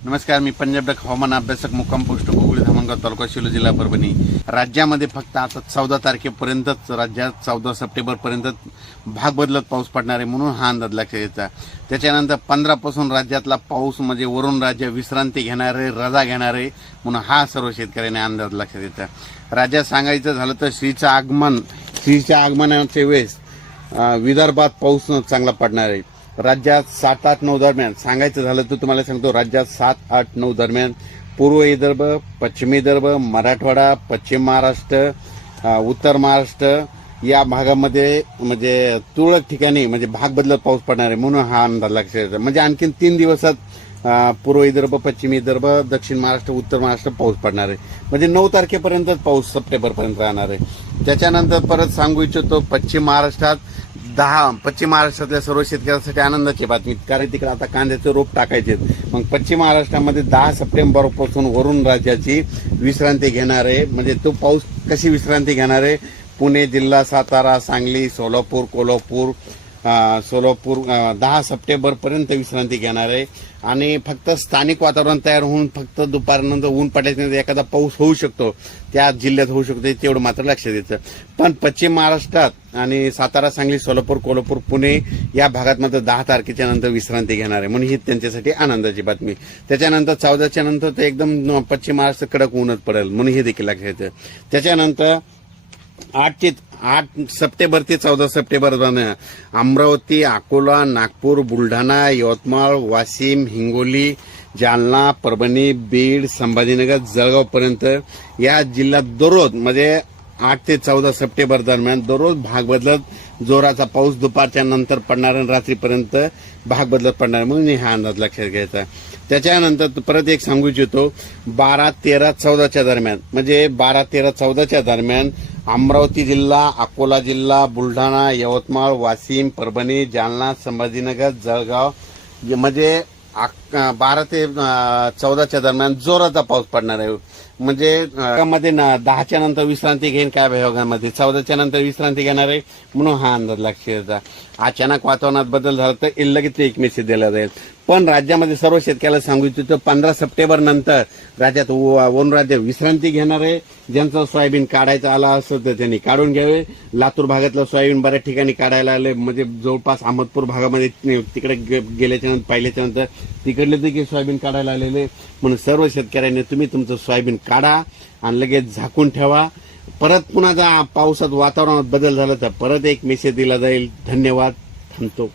नमस्कार, मी पंजाब डक हवामान अभ्यासक मुक्काम पोस्ट कोगुळे धामणगाव तालुका शिलो जिल्हा परभणी। राज्यामध्ये फक्त आता 14 तारखेपर्यंतच राज्यात 14 सप्टेंबरपर्यंत भाग बदलत पाऊस पडणार आहे म्हणून हा अंदाज लक्षात घ्यायचा। त्याच्यानंतर 15 पासून राज्यातला पाऊस म्हणजे वरून राज्य विश्रांती घेणार आहे, रजा घेणार आहे म्हणून हा सर्व शेतकऱ्यांनी अंदाज लक्षात घ्यायचा। राज्यात सांगायचं झालं तर श्रीच्या आगमनाच्या वेळेस विदर्भात पाऊस चांगला पडणार आहे। राज्यात 7, 8, 9 दरम्यान सांगायचं झालं तर तुम्हाला सांगतो, राज्यात 7, 8, 9 दरम्यान पूर्व विदर्भ, पश्चिम विदर्भ, मराठवाडा, पश्चिम महाराष्ट्र, उत्तर महाराष्ट्र या भागामध्ये म्हणजे तुरळक ठिकाणी म्हणजे भाग बदलत पाऊस पडणार आहे म्हणून हा अंदाज लक्षात घ्यायचा। म्हणजे आणखीन 3 दिवसात पूर्व विदर्भ, पश्चिम विदर्भ, दक्षिण महाराष्ट्र, उत्तर महाराष्ट्र पाऊस पडणार आहे। म्हणजे 9 तारखेपर्यंतच पाऊस सप्टेंबरपर्यंत राहणार आहे। त्याच्यानंतर परत सांगू इच्छितो, पश्चिम महाराष्ट्रातल्या सर्व शेतकऱ्यांसाठी आनंदाची बातमी, कारण तिकडे आता कांद्याचे रोप टाकायचे। मग पश्चिम महाराष्ट्रामध्ये 10 सप्टेंबरपासून वरून राज्याची विश्रांती घेणार आहे। म्हणजे तो पाऊस कशी विश्रांती घेणार आहे? पुणे जिल्हा, सातारा, सांगली, सोलापूर, कोल्हापूर, 10 सप्टेंबरपर्यंत विश्रांती घेणार आहे। आणि फक्त स्थानिक वातावरण तयार होऊन फक्त दुपारनंतर ऊन पडल्यानंतर एखादा पाऊस होऊ शकतो, त्या जिल्ह्यात होऊ शकतो, तेवढं मात्र लक्षात द्यायचं। पण पश्चिम महाराष्ट्रात आणि सातारा, सांगली, सोलापूर, कोल्हापूर, पुणे या भागात मात्र 10 तारखेच्या नंतर विश्रांती घेणार आहे म्हणून ही त्यांच्यासाठी आनंदाची बातमी। त्याच्यानंतर 14च्या नंतर तर एकदम पश्चिम महाराष्ट्र कडक ऊनच पडेल म्हणून हे देखील लक्षात द्यायचं। त्याच्यानंतर 8 सप्टेंबर ते 14 सप्टेंबर दरम्यान अमरावती, अकोला, नागपूर, बुलढाणा, यवतमाळ, वाशिम, हिंगोली, जालना, परभणी, बीड, संभाजीनगर, जळगाव पर्यंत या जिल्ह्यात दररोज म्हणजे 8 ते 14 सप्टेंबर दरम्यान दररोज भाग बदलत जोराचा पाऊस दुपारच्या नंतर पडणार आणि रात्रीपर्यंत भाग बदलत पडणार म्हणून हा अंदाज लक्षात घ्यायचा। त्याच्यानंतर परत एक सांगू इच्छितो, 12, 13, 14च्या दरम्यान म्हणजे 12, 13, 14च्या दरम्यान अमरावती जिल्हा, अकोला जिल्हा, बुलढाणा, यवतमाळ, वाशिम, परभणी, जालना, संभाजीनगर, जळगाव म्हणजे 12 ते 14च्या दरम्यान जोराचा पाऊस पडणार आहे। म्हणजे मध्ये 10च्या नंतर विश्रांती घेईन काय विभागामध्ये, 14च्या नंतर विश्रांती घेणार आहे म्हणून हा अंदाज लक्षात घ्यायचा। अचानक वातावरणात बदल झाला तर लगेच एक मेसेज दिला जाईल। पण राज्यामध्ये सर्व शेतकऱ्याला सांगू इच्छितो, 15 सप्टेंबर नंतर राज्यात वरून राज्य विश्रांती घेणार आहे। ज्यांचं सोयाबीन काढायचं आला असेल तर त्यांनी काढून घ्यावे। लातूर भागातलं सोयाबीन बऱ्याच ठिकाणी काढायला आले, म्हणजे जवळपास अहमदपूर भागामध्ये तिकडे गेल्याच्या नंतर पाहिल्याच्या नंतर तिकडले देखील सोयाबीन काढायला आलेले। म्हणून सर्व शेतकऱ्यांनी तुम्ही तुमचं सोयाबीन काढा आणि लगेच झाकून ठेवा। परत पुन्हा जर पावसात वातावरणात बदल झाला तर परत एक मेसेज दिला जाईल। धन्यवाद, थांबतो।